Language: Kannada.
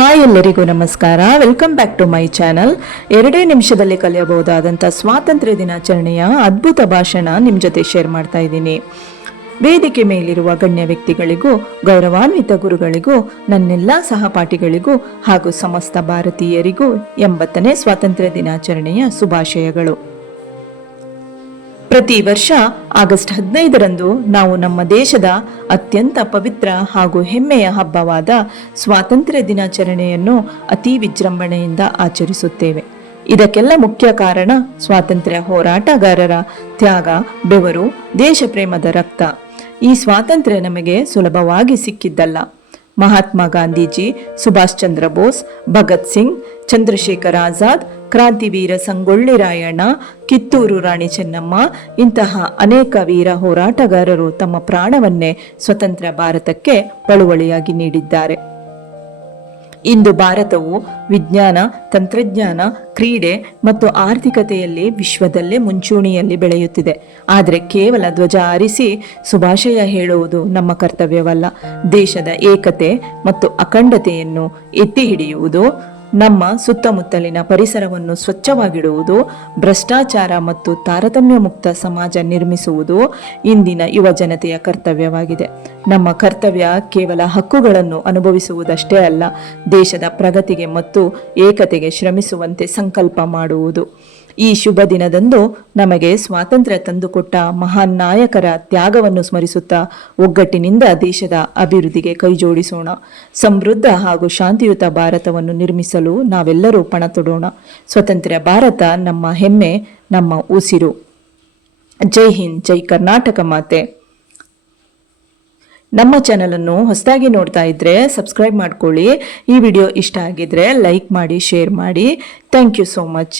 ಹಾಯ್ ಎಲ್ಲರಿಗೂ ನಮಸ್ಕಾರ. Welcome back to my channel. 2 ನಿಮಿಷದಲ್ಲಿ ಕಲಿಯಬಹುದಾದಂಥ ಸ್ವಾತಂತ್ರ್ಯ ದಿನಾಚರಣೆಯ ಅದ್ಭುತ ಭಾಷಣ ನಿಮ್ಮ ಜೊತೆ ಶೇರ್ ಮಾಡ್ತಾ ಇದ್ದೀನಿ. ವೇದಿಕೆ ಮೇಲಿರುವ ಗಣ್ಯ ವ್ಯಕ್ತಿಗಳಿಗೂ, ಗೌರವಾನ್ವಿತ ಗುರುಗಳಿಗೂ, ನನ್ನೆಲ್ಲ ಸಹಪಾಠಿಗಳಿಗೂ ಹಾಗೂ ಸಮಸ್ತ ಭಾರತೀಯರಿಗೂ 80ನೇ ಸ್ವಾತಂತ್ರ್ಯ ದಿನಾಚರಣೆಯ ಶುಭಾಶಯಗಳು. ಪ್ರತಿ ವರ್ಷ ಆಗಸ್ಟ್ 15ರಂದು ನಾವು ನಮ್ಮ ದೇಶದ ಅತ್ಯಂತ ಪವಿತ್ರ ಹಾಗೂ ಹೆಮ್ಮೆಯ ಹಬ್ಬವಾದ ಸ್ವಾತಂತ್ರ್ಯ ದಿನಾಚರಣೆಯನ್ನು ಅತಿ ವಿಜೃಂಭಣೆಯಿಂದ ಆಚರಿಸುತ್ತೇವೆ. ಇದಕ್ಕೆಲ್ಲ ಮುಖ್ಯ ಕಾರಣ ಸ್ವಾತಂತ್ರ್ಯ ಹೋರಾಟಗಾರರ ತ್ಯಾಗ, ಬೆವರು, ದೇಶ ಪ್ರೇಮದ ರಕ್ತ. ಈ ಸ್ವಾತಂತ್ರ್ಯ ನಮಗೆ ಸುಲಭವಾಗಿ ಸಿಕ್ಕಿದ್ದಲ್ಲ. ಮಹಾತ್ಮ ಗಾಂಧೀಜಿ, ಸುಭಾಷ್ ಚಂದ್ರ ಬೋಸ್, ಭಗತ್ ಸಿಂಗ್, ಚಂದ್ರಶೇಖರ್ ಆಜಾದ್, ಕ್ರಾಂತಿವೀರ ಸಂಗೊಳ್ಳಿ ರಾಯಣ್ಣ, ಕಿತ್ತೂರು ರಾಣಿ ಚೆನ್ನಮ್ಮ ಇಂತಹ ಅನೇಕ ವೀರ ಹೋರಾಟಗಾರರು ತಮ್ಮ ಪ್ರಾಣವನ್ನೇ ಸ್ವತಂತ್ರ ಭಾರತಕ್ಕೆ ಬಳುವಳಿಯಾಗಿ ನೀಡಿದ್ದಾರೆ. ಇಂದು ಭಾರತವು ವಿಜ್ಞಾನ, ತಂತ್ರಜ್ಞಾನ, ಕ್ರೀಡೆ ಮತ್ತು ಆರ್ಥಿಕತೆಯಲ್ಲಿ ವಿಶ್ವದಲ್ಲೇ ಮುಂಚೂಣಿಯಲ್ಲಿ ಬೆಳೆಯುತ್ತಿದೆ. ಆದರೆ ಕೇವಲ ಧ್ವಜ ಹಾರಿಸಿ ಶುಭಾಶಯ ಹೇಳುವುದು ನಮ್ಮ ಕರ್ತವ್ಯವಲ್ಲ. ದೇಶದ ಏಕತೆ ಮತ್ತು ಅಖಂಡತೆಯನ್ನು ಎತ್ತಿ ಹಿಡಿಯುವುದು, ನಮ್ಮ ಸುತ್ತಮುತ್ತಲಿನ ಪರಿಸರವನ್ನು ಸ್ವಚ್ಛವಾಗಿಡುವುದು, ಭ್ರಷ್ಟಾಚಾರ ಮತ್ತು ತಾರತಮ್ಯ ಮುಕ್ತ ಸಮಾಜ ನಿರ್ಮಿಸುವುದು ಇಂದಿನ ಯುವ ಜನತೆಯ ಕರ್ತವ್ಯವಾಗಿದೆ. ನಮ್ಮ ಕರ್ತವ್ಯ ಕೇವಲ ಹಕ್ಕುಗಳನ್ನು ಅನುಭವಿಸುವುದಷ್ಟೇ ಅಲ್ಲ, ದೇಶದ ಪ್ರಗತಿಗೆ ಮತ್ತು ಏಕತೆಗೆ ಶ್ರಮಿಸುವಂತೆ ಸಂಕಲ್ಪ ಮಾಡುವುದು. ಈ ಶುಭ ದಿನದಂದು ನಮಗೆ ಸ್ವಾತಂತ್ರ್ಯ ತಂದುಕೊಟ್ಟ ಮಹಾನ್ ನಾಯಕರ ತ್ಯಾಗವನ್ನು ಸ್ಮರಿಸುತ್ತಾ ಒಗ್ಗಟ್ಟಿನಿಂದ ದೇಶದ ಅಭಿವೃದ್ಧಿಗೆ ಕೈಜೋಡಿಸೋಣ. ಸಮೃದ್ಧ ಹಾಗೂ ಶಾಂತಿಯುತ ಭಾರತವನ್ನು ನಿರ್ಮಿಸಲು ನಾವೆಲ್ಲರೂ ಪಣ ತೊಡೋಣ. ಸ್ವತಂತ್ರ ಭಾರತ ನಮ್ಮ ಹೆಮ್ಮೆ, ನಮ್ಮ ಉಸಿರು. ಜೈ ಹಿಂದ್, ಜೈ ಕರ್ನಾಟಕ ಮಾತೆ. ನಮ್ಮ ಚಾನಲನ್ನು ಹೊಸದಾಗಿ ನೋಡ್ತಾ ಇದ್ರೆ ಸಬ್ಸ್ಕ್ರೈಬ್ ಮಾಡ್ಕೊಳ್ಳಿ. ಈ ವಿಡಿಯೋ ಇಷ್ಟ ಆಗಿದ್ರೆ ಲೈಕ್ ಮಾಡಿ, ಶೇರ್ ಮಾಡಿ. Thank you so much.